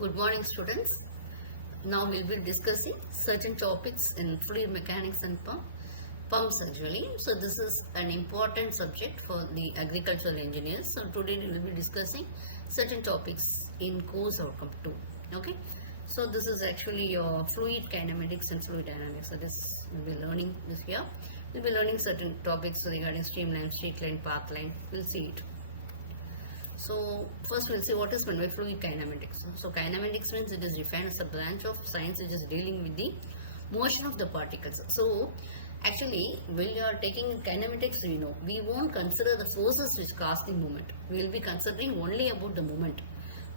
Good morning, students. Now we'll be discussing certain topics in fluid mechanics and pumps actually. So this is an important subject for the agricultural engineers. So today we will be discussing certain topics in course outcome 2. Okay. So this is actually your fluid kinematics and fluid dynamics. So this we'll be learning this here. We'll be learning certain topics regarding streamline, streak line, path line. We'll see it. So first we'll see what is meant by fluid kinematics. So kinematics means it is defined as a branch of science which is dealing with the motion of the particles. So actually when you are taking kinematics, we won't consider the forces which cause the movement. We will be considering only about the movement.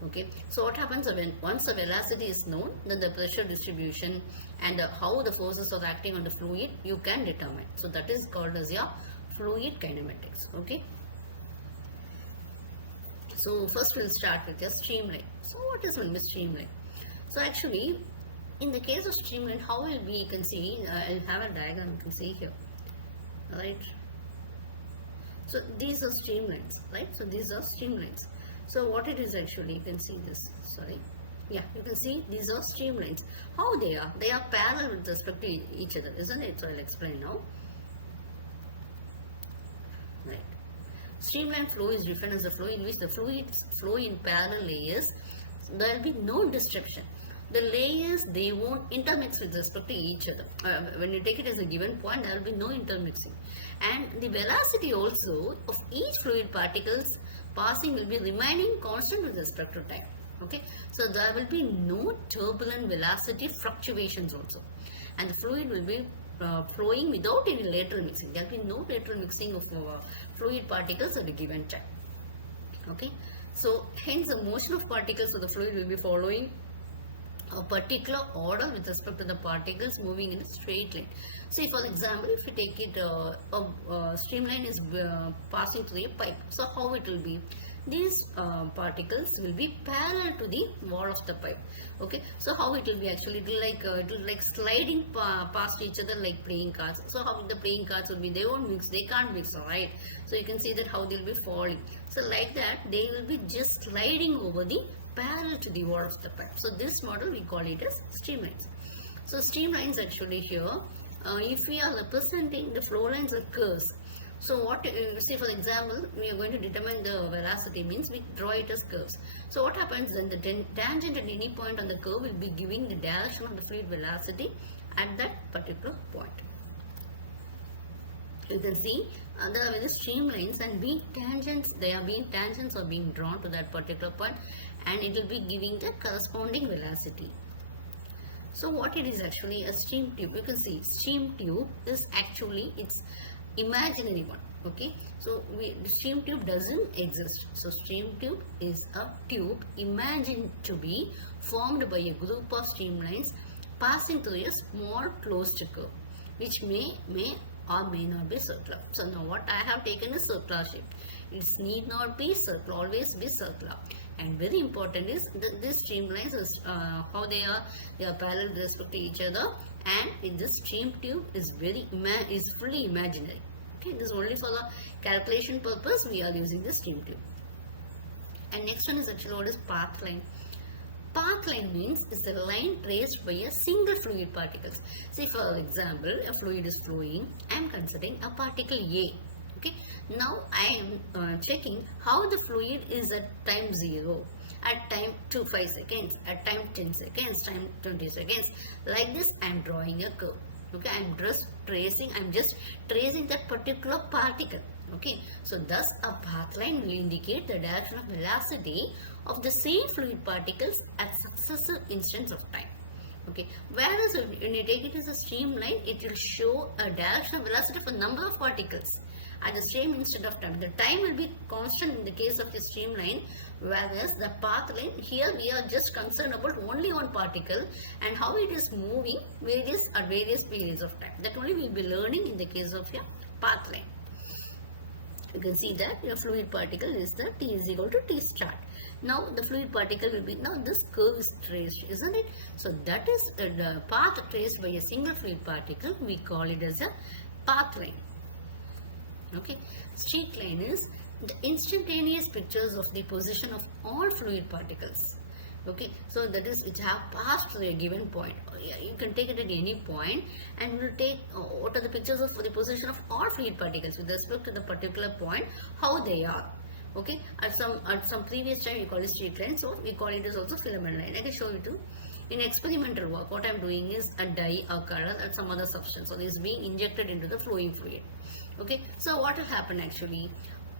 Okay. So what happens when once the velocity is known, then the pressure distribution and how the forces are acting on the fluid you can determine. So that is called as your fluid kinematics. Okay. So first we'll start with your streamline. So what is meant by streamline? So actually, in the case of streamline, how will we can see? I'll have a diagram you can see here, right? So these are streamlines, right? So these are streamlines. So what it is actually, you can see this. Sorry, yeah, you can see these are streamlines. How they are? They are parallel with respect to each other, isn't it? So I'll explain now. Right. Streamline flow is defined as a flow in which the fluids flow in parallel layers. There will be no disruption. The layers, they won't intermix with respect to each other. When you take it as a given point, there will be no intermixing. And the velocity also of each fluid particles passing will be remaining constant with respect to time. Okay, so there will be no turbulent velocity fluctuations also. And the fluid will be flowing without any lateral mixing. There will be no lateral mixing of fluid particles at a given time. Okay, so hence the motion of particles of the fluid will be following a particular order with respect to the particles moving in a straight line. Say for example, if you take it, a streamline is passing through a pipe. So how it will be? These particles will be parallel to the wall of the pipe. Okay, so how it will be actually? It will like sliding past each other like playing cards. So how the playing cards will be? They won't mix. They can't mix, right? So you can see that how they will be falling. So like that, they will be just sliding over the parallel to the wall of the pipe. So this model we call it as streamlines. So streamlines actually here, if we are representing the flow lines as curves. So what, say for example, we are going to determine the velocity, means we draw it as curves. So what happens then, the tangent at any point on the curve will be giving the direction of the fluid velocity at that particular point. You can see there are various streamlines and being tangents, tangents are being drawn to that particular point and it will be giving the corresponding velocity. So what it is actually a stream tube. You can see stream tube is actually its imaginary one. Okay, so the stream tube doesn't exist. So stream tube is a tube imagined to be formed by a group of streamlines passing through a small closed curve, which may or may not be circular. So now what I have taken is circular shape. It need not be circular, always be circular. And very important is these streamlines is how they are parallel with respect to each other, and in this stream tube is fully imaginary. Okay, this is only for the calculation purpose we are using the stream tube. And next one is actually what is path line. Path line means it's a line traced by a single fluid particles. Say for example, a fluid is flowing. I am considering a particle A. Okay, now I am checking how the fluid is at time 0, at time 5 seconds, at time 10 seconds, time 20 seconds. Like this, I am drawing a curve. Okay, I am just tracing that particular particle. Okay, so thus a path line will indicate the direction of velocity of the same fluid particles at successive instants of time. Okay, whereas when you take it as a streamline, it will show a direction of velocity for number of particles at the same instant of time. The time will be constant in the case of the streamline, whereas the path line, here we are just concerned about only one particle and how it is moving at various periods of time. That only we will be learning in the case of your path line. You can see that your fluid particle is the T is equal to T start. Now the fluid particle will be, now this curve is traced, isn't it? So that is the path traced by a single fluid particle. We call it as a path line. Okay, streak line is the instantaneous pictures of the position of all fluid particles Okay, so that is which have passed through a given point. You can take it at any point, and we'll take what are the pictures of the position of all fluid particles with respect to the particular point, how they are. Okay, at some previous time we call it straight line, so we call it as also filament line. I can show you too. In experimental work, what I'm doing is a dye or color or some other substance, so this is being injected into the flowing fluid. Okay, so what will happen actually?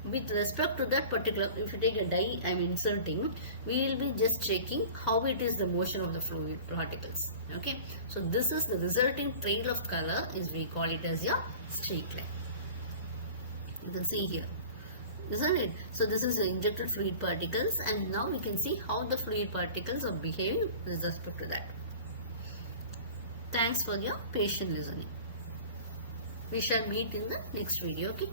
With respect to that particular, if you take a dye I'm inserting, we will be just checking how it is the motion of the fluid particles. Okay, so this is the resulting trail of color, is we call it as your streak line. You can see here, isn't it? So this is the injected fluid particles, and now we can see how the fluid particles are behaving with respect to that. Thanks for your patient listening. We shall meet in the next video. Okay.